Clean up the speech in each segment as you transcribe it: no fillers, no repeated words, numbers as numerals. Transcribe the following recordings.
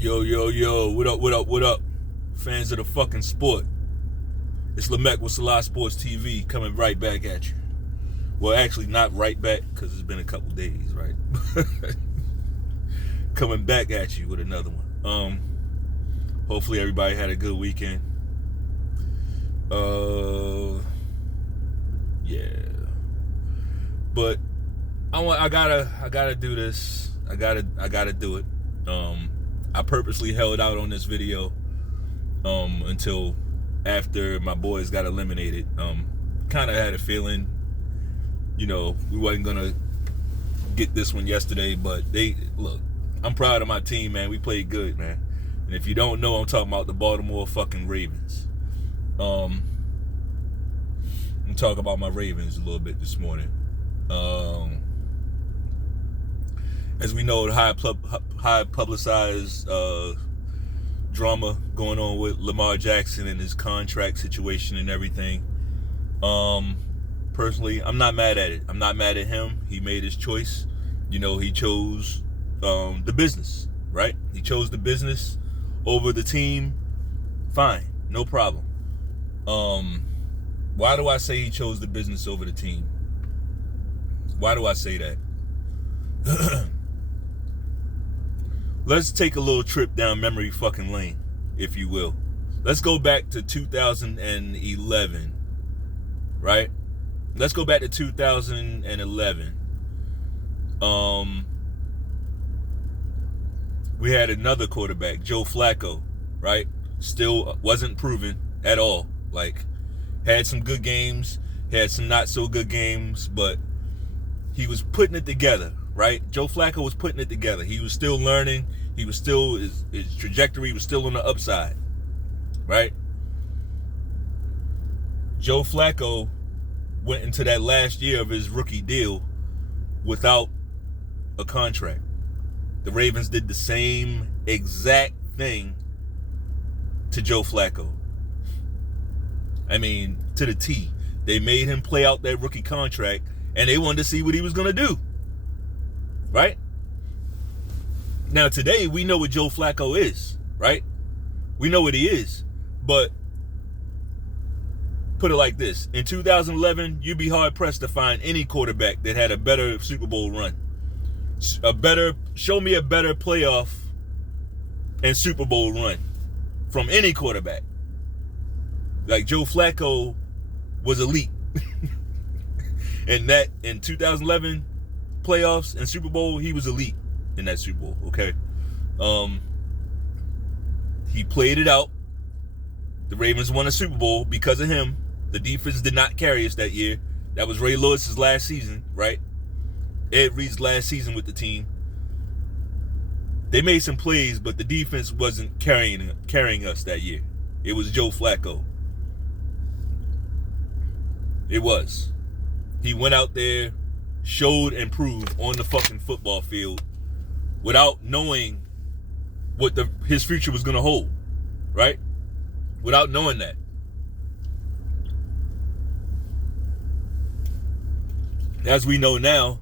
Yo, yo, yo, what up, what up, what up? Fans of the fucking sport. It's Lamar with Salah Sports TV coming right back at you. Well, actually, not right back because it's been a couple days, right? Coming back at you with another one. Hopefully everybody had a good weekend. Yeah. But I gotta do this. I gotta do it. I purposely held out on this video until after my boys got eliminated. Kind of had a feeling, we wasn't gonna get this one yesterday, but I'm proud of my team, man. We played good, man. And if you don't know, I'm talking about the Baltimore fucking Ravens. I'm talking about my Ravens a little bit this morning. As we know, the high publicized drama going on with Lamar Jackson and his contract situation and everything. Personally, I'm not mad at it. I'm not mad at him. He made his choice. He chose the business, right? He chose the business over the team. Fine, no problem. Why do I say he chose the business over the team? Why do I say that? Let's take a little trip down memory fucking lane, if you will. Let's go back to 2011, right? Let's go back to 2011. We had another quarterback, Joe Flacco, right? Still wasn't proven at all. Had some good games, had some not so good games, but he was putting it together, right? Joe Flacco was putting it together. He was still learning. He was still, his trajectory was still on the upside, right? Joe Flacco went into that last year of his rookie deal without a contract. The Ravens did the same exact thing to Joe Flacco. I mean, to the T. They made him play out that rookie contract, and they wanted to see what he was going to do. Right? Now, today, we know what Joe Flacco is, right? We know what he is. But put it like this. In 2011, you'd be hard-pressed to find any quarterback that had a better Super Bowl run. Show me a better playoff and Super Bowl run from any quarterback. Joe Flacco was elite. And that in 2011 playoffs and Super Bowl, he was elite in that Super Bowl, okay? He played it out. The Ravens won a Super Bowl because of him. The defense did not carry us that year. That was Ray Lewis's last season, right? Ed Reed's last season with the team. They made some plays, but the defense wasn't carrying us that year. It was Joe Flacco. It was. He went out there, showed and proved on the fucking football field without knowing what his future was going to hold, right? Without knowing that. As we know now,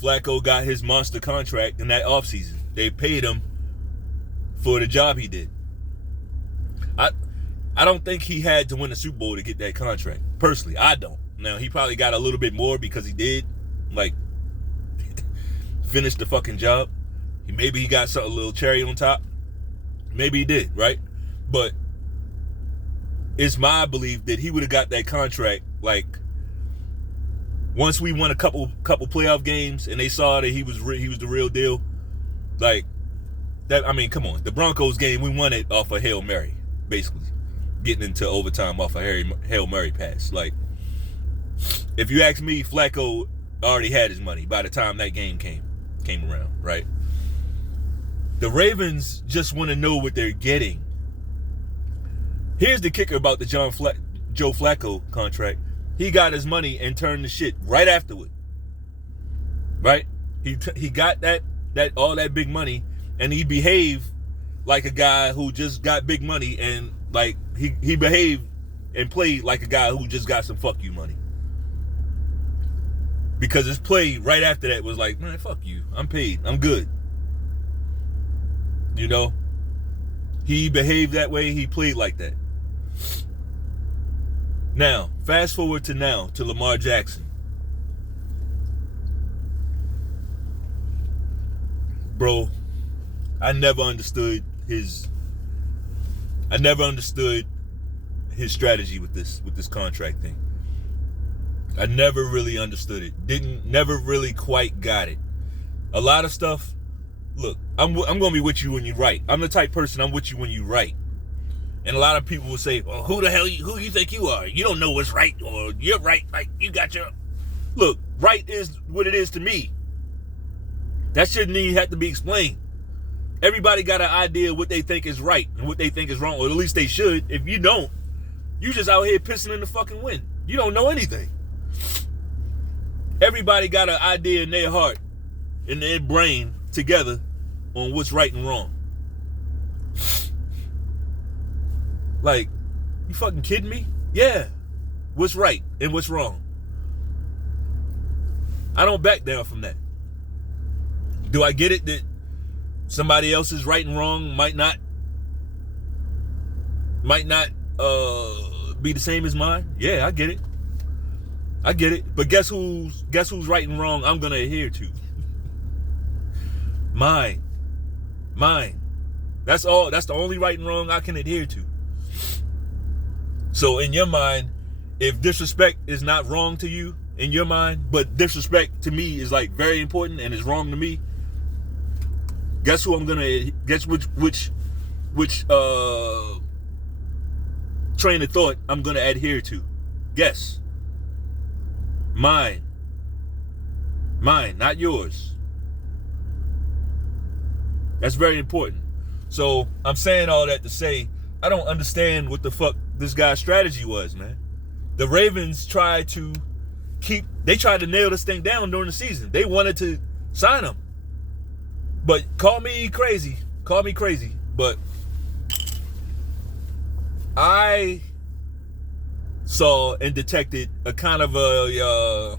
Flacco got his monster contract in that offseason. They paid him for the job he did. I don't think he had to win a Super Bowl to get that contract. Personally, I don't. Now, he probably got a little bit more because he did, finish the fucking job. Maybe he got a little cherry on top. Maybe he did, right? But it's my belief that he would have got that contract, once we won a couple playoff games and they saw that he was the real deal. Come on. The Broncos game, we won it off a Hail Mary, basically. Getting into overtime off a Hail Mary pass. If you ask me, Flacco already had his money by the time that game came around, right? The Ravens just want to know what they're getting. Here's the kicker about the Joe Flacco contract. He got his money and turned the shit right afterward, right? He got that all that big money, and he behaved like a guy who just got big money, and he behaved and played like a guy who just got some fuck you money. Because his play right after that was man, fuck you. I'm paid. I'm good. He behaved that way. He played like that. Now, fast forward to Lamar Jackson. Bro, I never understood his strategy with this contract thing. I never really understood it. Never really quite got it. A lot of stuff. Look, I'm gonna be with you when you're right. I'm the type person I'm with you when you're right. And a lot of people will say, "Well, who you think you are? You don't know what's right, or you're right. Like you got your." Look, right is what it is to me. That shouldn't even have to be explained. Everybody got an idea of what they think is right and what they think is wrong, or at least they should. If you don't, you just out here pissing in the fucking wind. You don't know anything. Everybody got an idea in their heart, in their brain, together on what's right and wrong. Like, you fucking kidding me? Yeah. What's right and what's wrong? I don't back down from that. Do I get it that somebody else's right and wrong might not be the same as mine? Yeah, I get it. But guess who's right and wrong I'm gonna adhere to? Mine. That's all. That's the only right and wrong I can adhere to. So in your mind, if disrespect is not wrong to you in your mind, but disrespect to me is like very important and is wrong to me, guess who I'm gonna guess which train of thought I'm gonna adhere to? Guess. Mine, not yours. That's very important. So I'm saying all that to say I don't understand what the fuck this guy's strategy was, man. The Ravens tried to nail this thing down during the season. They wanted to sign him. But call me crazy, but I saw and detected a kind of a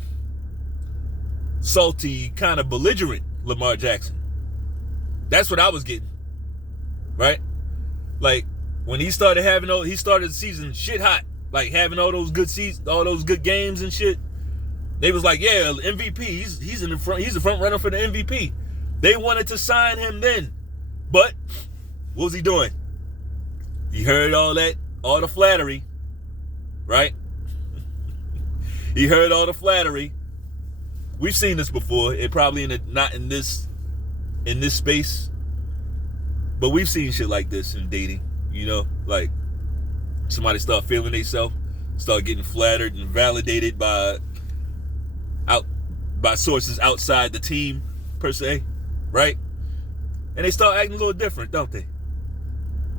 salty, kind of belligerent Lamar Jackson. That's what I was getting, right? Like when he started the season shit hot, like having all those good games and shit. They was like, yeah, MVP. He's in the front. He's the front runner for the MVP. They wanted to sign him then, but what was he doing? He heard all the flattery, right? He heard all the flattery. We've seen this before. It probably not in this space, but we've seen shit like this in dating. You know, like somebody start feeling themselves, start getting flattered and validated by sources outside the team per se, right? And they start acting a little different, don't they?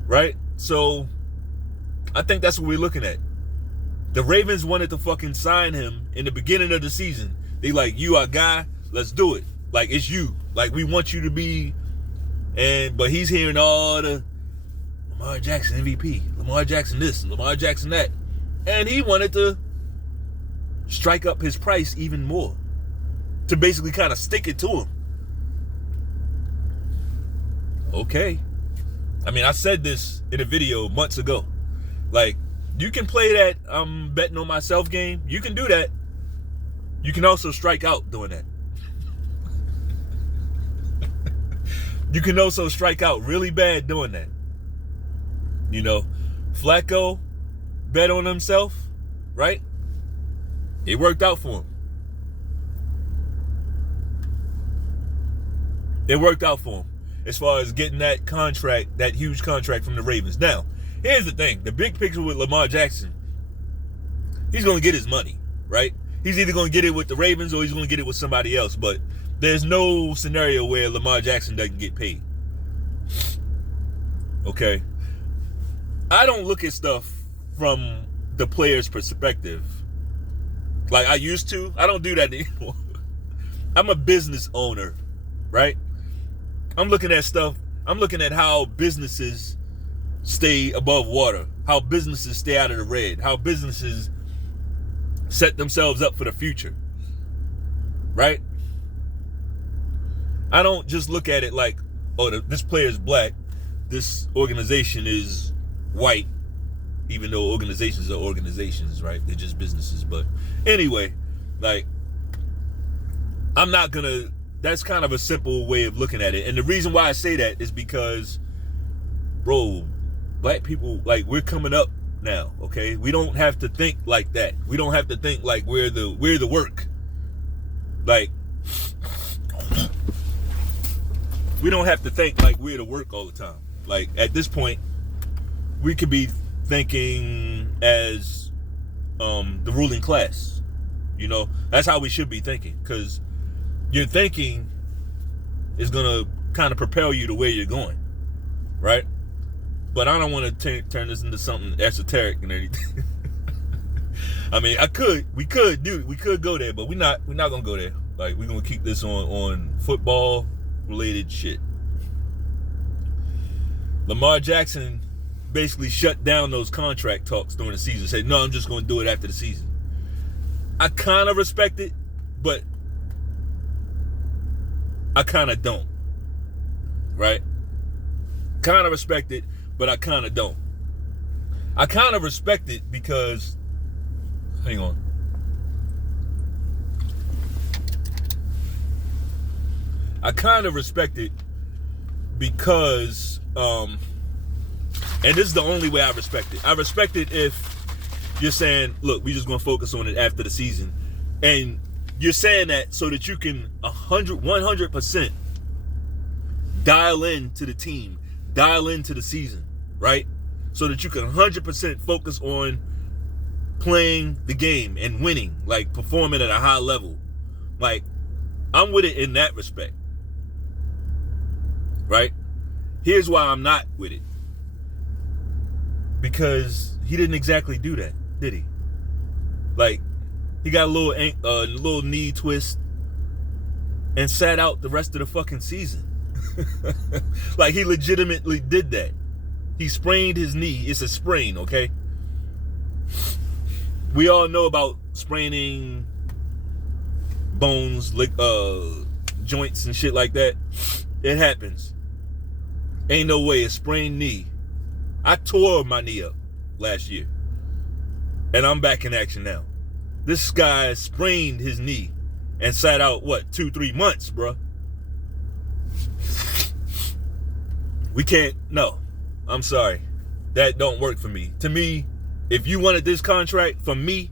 Right? So I think that's what we're looking at. The Ravens wanted to fucking sign him in the beginning of the season. They like, you our guy, let's do it. Like, it's you. Like, we want you to be. But he's hearing all the Lamar Jackson MVP, Lamar Jackson this, Lamar Jackson that. And he wanted to strike up his price even more to basically kind of stick it to him. Okay. I mean, I said this in a video months ago. Like, you can play that I'm betting on myself game. You can do that. You can also strike out doing that. You can also strike out really bad doing that. You know, Flacco bet on himself, right? It worked out for him. It worked out for him as far as getting that contract, that huge contract from the Ravens. Now, here's the thing. The big picture with Lamar Jackson, he's going to get his money, right? He's either going to get it with the Ravens or he's going to get it with somebody else. But there's no scenario where Lamar Jackson doesn't get paid. Okay? I don't look at stuff from the player's perspective like I used to. I don't do that anymore. I'm a business owner, right? I'm looking at stuff. I'm looking at how businesses stay above water, how businesses stay out of the red, how businesses set themselves up for the future, right? I don't just look at it like, oh, this player is black, this organization is white, even though organizations are organizations, right? They're just businesses. But anyway, like, I'm not gonna, that's kind of a simple way of looking at it. And the reason why I say that is because, bro, black people, like, we're coming up now, okay? We don't have to think like that. We don't have to think like we're the work. Like, we don't have to think like we're the work all the time. Like, at this point, we could be thinking as the ruling class. You know, that's how we should be thinking, because your thinking is gonna kind of propel you to where you're going, right? But I don't want to turn this into something esoteric and anything. I mean, we could go there, but we're not gonna go there. Like, we're gonna keep this on football related shit. Lamar Jackson basically shut down those contract talks during the season. Said, no, I'm just gonna do it after the season. I kind of respect it, but I kind of don't. Right? Kind of respect it, but I kind of don't. I kind of respect it because, hang on. I kind of respect it because, and this is the only way I respect it. I respect it if you're saying, look, we're just going to focus on it after the season. And you're saying that so that you can 100% dial into the team, dial into the season, right? So that you can 100% focus on playing the game and winning, like performing at a high level. Like, I'm with it in that respect, right? Here's why I'm not with it. Because he didn't exactly do that, did he? Like, he got a little knee twist and sat out the rest of the fucking season. Like, he legitimately did that. He sprained his knee. It's a sprain, okay? We all know about spraining bones, joints and shit like that. It happens. Ain't no way a sprained knee. I tore my knee up last year, and I'm back in action now. This guy sprained his knee and sat out, 2-3 months, bro. We can't, no. I'm sorry. That don't work for me. To me, if you wanted this contract from me,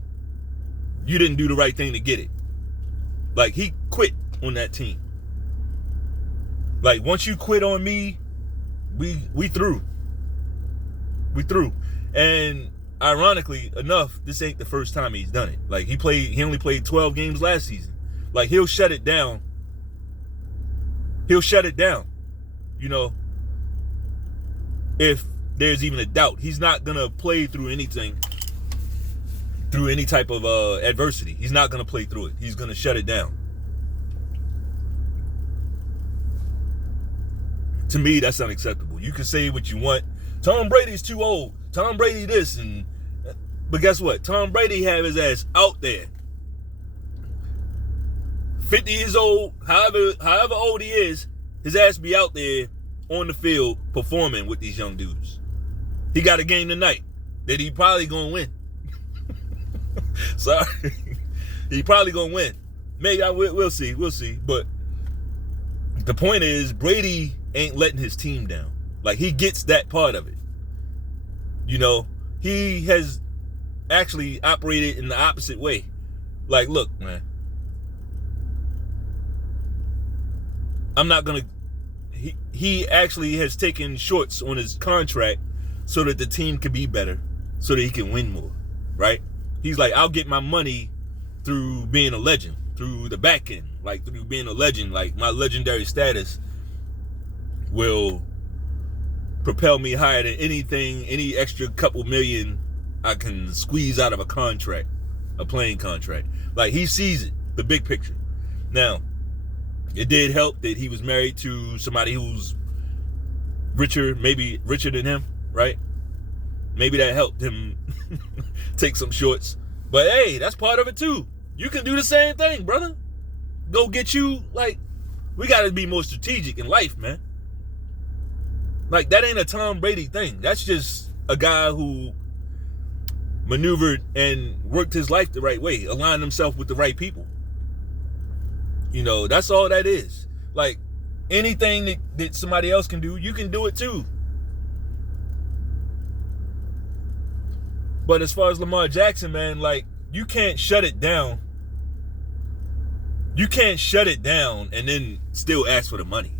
you didn't do the right thing to get it. Like, he quit on that team. Like, once you quit on me, we through. We through. And ironically enough, this ain't the first time he's done it. Like, he only played 12 games last season. Like, he'll shut it down. He'll shut it down. You know, if there's even a doubt. He's not gonna play through anything, through any type of adversity. He's not gonna play through it. He's gonna shut it down. To me, that's unacceptable. You can say what you want. Tom Brady's too old. Tom Brady this, but guess what? Tom Brady had his ass out there. 50 years old, however old he is, his ass be out there on the field performing with these young dudes. He got a game tonight that he probably gonna win. Sorry. He probably gonna win. Maybe we'll see. We'll see. But the point is, Brady ain't letting his team down. Like, he gets that part of it. You know, he has actually operated in the opposite way. Like, look, man, I'm not gonna. He actually has taken shorts on his contract so that the team can be better, so that he can win more, right? He's like, I'll get my money through being a legend, through the back end, like through being a legend. Like, my legendary status will propel me higher than anything, any extra couple million I can squeeze out of a contract, a playing contract. Like, he sees it, the big picture. Now, it did help that he was married to somebody who's richer, maybe richer than him, right? Maybe that helped him take some shorts. But hey, that's part of it too. You can do the same thing, brother. Go get you, like, we got to be more strategic in life, man. Like, that ain't a Tom Brady thing. That's just a guy who maneuvered and worked his life the right way, aligned himself with the right people. You know, that's all that is. Like, anything that somebody else can do, you can do it too. But as far as Lamar Jackson, man, like, you can't shut it down. You can't shut it down and then still ask for the money.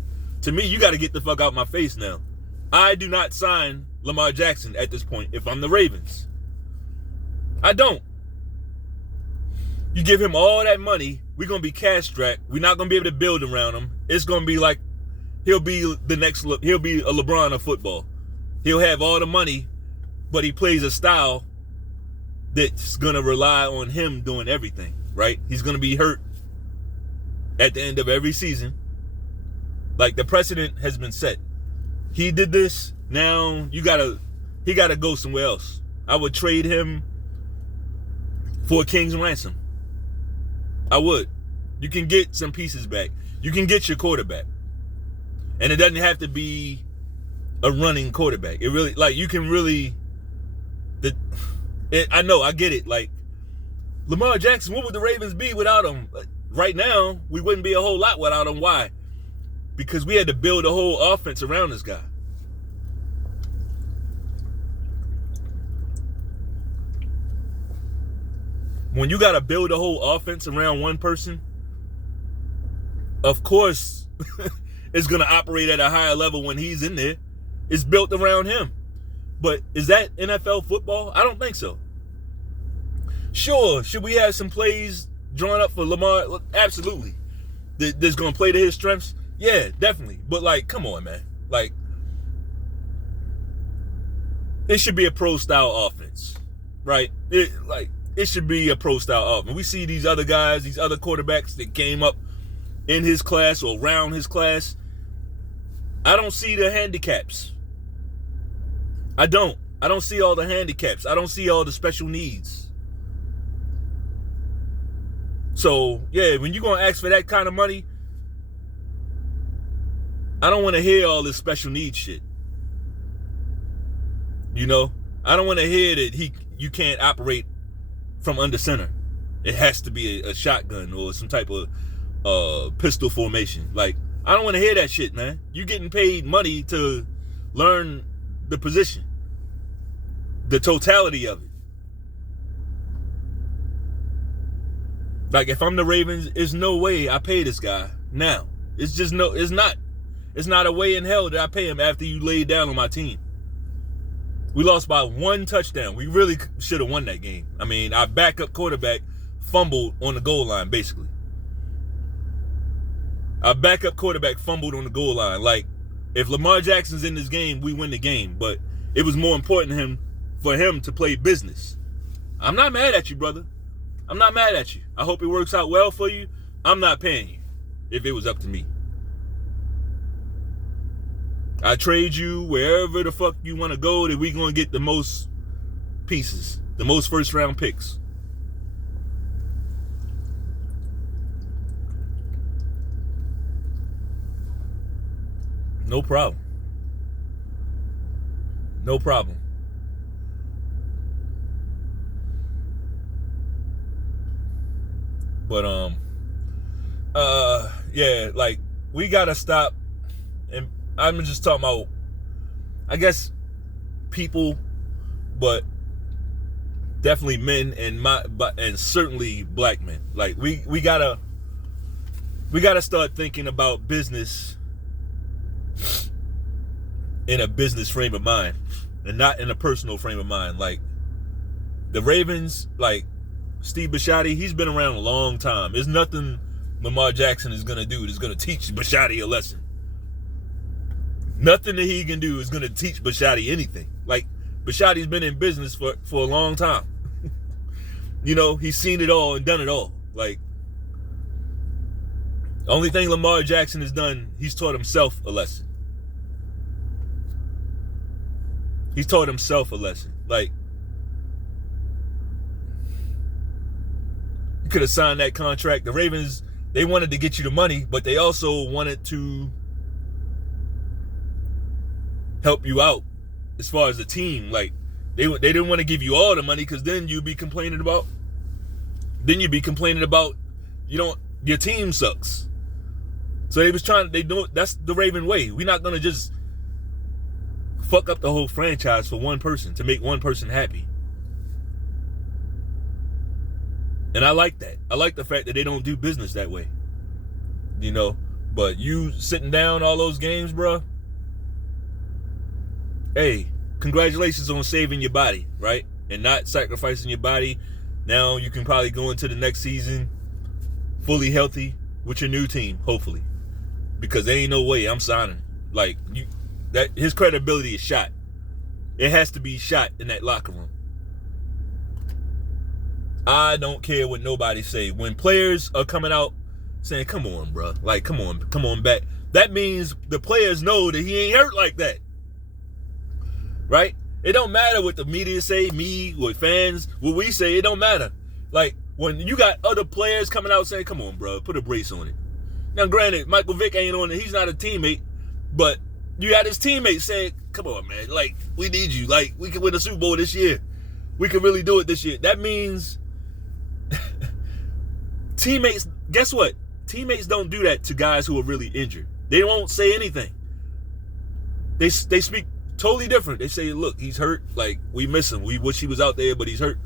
To me, you got to get the fuck out my face now. I do not sign Lamar Jackson at this point if I'm the Ravens. I don't. You give him all that money, we're going to be cash strapped. We're not going to be able to build around him. It's going to be like he'll be a LeBron of football. He'll have all the money, but he plays a style that's going to rely on him doing everything, right? He's going to be hurt at the end of every season. Like, the precedent has been set. He did this, now he gotta go somewhere else. I would trade him for a king's ransom. I would. You can get some pieces back. You can get your quarterback. And it doesn't have to be a running quarterback. It really, like, you can really, I know, I get it. Like, Lamar Jackson, what would the Ravens be without him? Right now, we wouldn't be a whole lot without him. Why? Because we had to build a whole offense around this guy. When you got to build a whole offense around one person, of course, it's going to operate at a higher level when he's in there. It's built around him. But is that NFL football? I don't think so. Sure, should we have some plays drawn up for Lamar? Absolutely. That's going to play to his strengths? Yeah, definitely. But, like, come on, man. Like, it should be a pro-style offense, right? It should be a pro-style offense. We see these other guys, these other quarterbacks that came up in his class or around his class. I don't see the handicaps. I don't see all the handicaps. I don't see all the special needs. So, yeah, when you're going to ask for that kind of money, I don't want to hear all this special needs shit. You know? I don't want to hear that you can't operate from under center. It has to be a shotgun or some type of pistol formation. Like, I don't want to hear that shit, man. You getting paid money to learn the position. The totality of it. Like, if I'm the Ravens, there's no way I pay this guy now. It's just it's not. It's not a way in hell that I pay him after you laid down on my team. We lost by 1 touchdown. We really should have won that game. I mean, our backup quarterback fumbled on the goal line, basically. Our backup quarterback fumbled on the goal line. Like, if Lamar Jackson's in this game, we win the game. But it was more important for him to play business. I'm not mad at you, brother. I'm not mad at you. I hope it works out well for you. I'm not paying you if it was up to me. I trade you wherever the fuck you want to go that we going to get the most pieces, the most first round picks. No problem. No problem. But yeah, like, we gotta stop. And I'm just talking about, I guess, people, but definitely men and certainly black men. Like, we gotta start thinking about business in a business frame of mind and not in a personal frame of mind. Like, the Ravens, like Steve Bisciotti, he's been around a long time. There's nothing Lamar Jackson is gonna do that's gonna teach Bisciotti a lesson. Nothing that he can do is gonna teach Bisciotti anything. Like, Bisciotti's been in business for a long time. You know, he's seen it all and done it all. Like, the only thing Lamar Jackson has done, he's taught himself a lesson. He's taught himself a lesson. Like, you could have signed that contract. The Ravens, they wanted to get you the money, but they also wanted to help you out as far as the team. Like they didn't want to give you all the money because then you'd be complaining about your team sucks. So that's the Raven way. We're not gonna just fuck up the whole franchise for one person to make one person happy. And I like that. I like the fact that they don't do business that way. But you sitting down all those games, bro. Hey, congratulations on saving your body, right? And not sacrificing your body. Now you can probably go into the next season fully healthy with your new team, hopefully. Because there ain't no way I'm signing. Like, his credibility is shot. It has to be shot in that locker room. I don't care what nobody say. When players are coming out saying, come on, bro. Like, come on back. That means the players know that he ain't hurt like that. Right? It don't matter what the media say, me, what fans, what we say. It don't matter. Like, when you got other players coming out saying, come on, bro, put a brace on it. Now, granted, Michael Vick ain't on it. He's not a teammate. But you got his teammates saying, come on, man. Like, we need you. Like, we can win the Super Bowl this year. We can really do it this year. That means teammates, guess what? Teammates don't do that to guys who are really injured. They won't say anything. They speak totally different. They say, look, he's hurt. Like, we miss him. We wish he was out there, but he's hurt.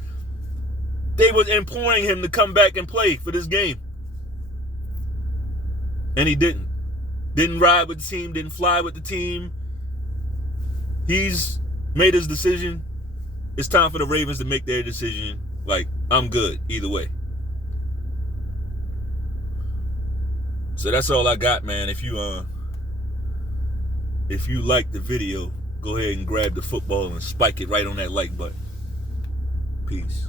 They was imploring him to come back and play for this game. And he didn't. Didn't ride with the team. Didn't fly with the team. He's made his decision. It's time for the Ravens to make their decision. Like, I'm good either way. So that's all I got, man. If you like the video, go ahead and grab the football and spike it right on that like button. Peace.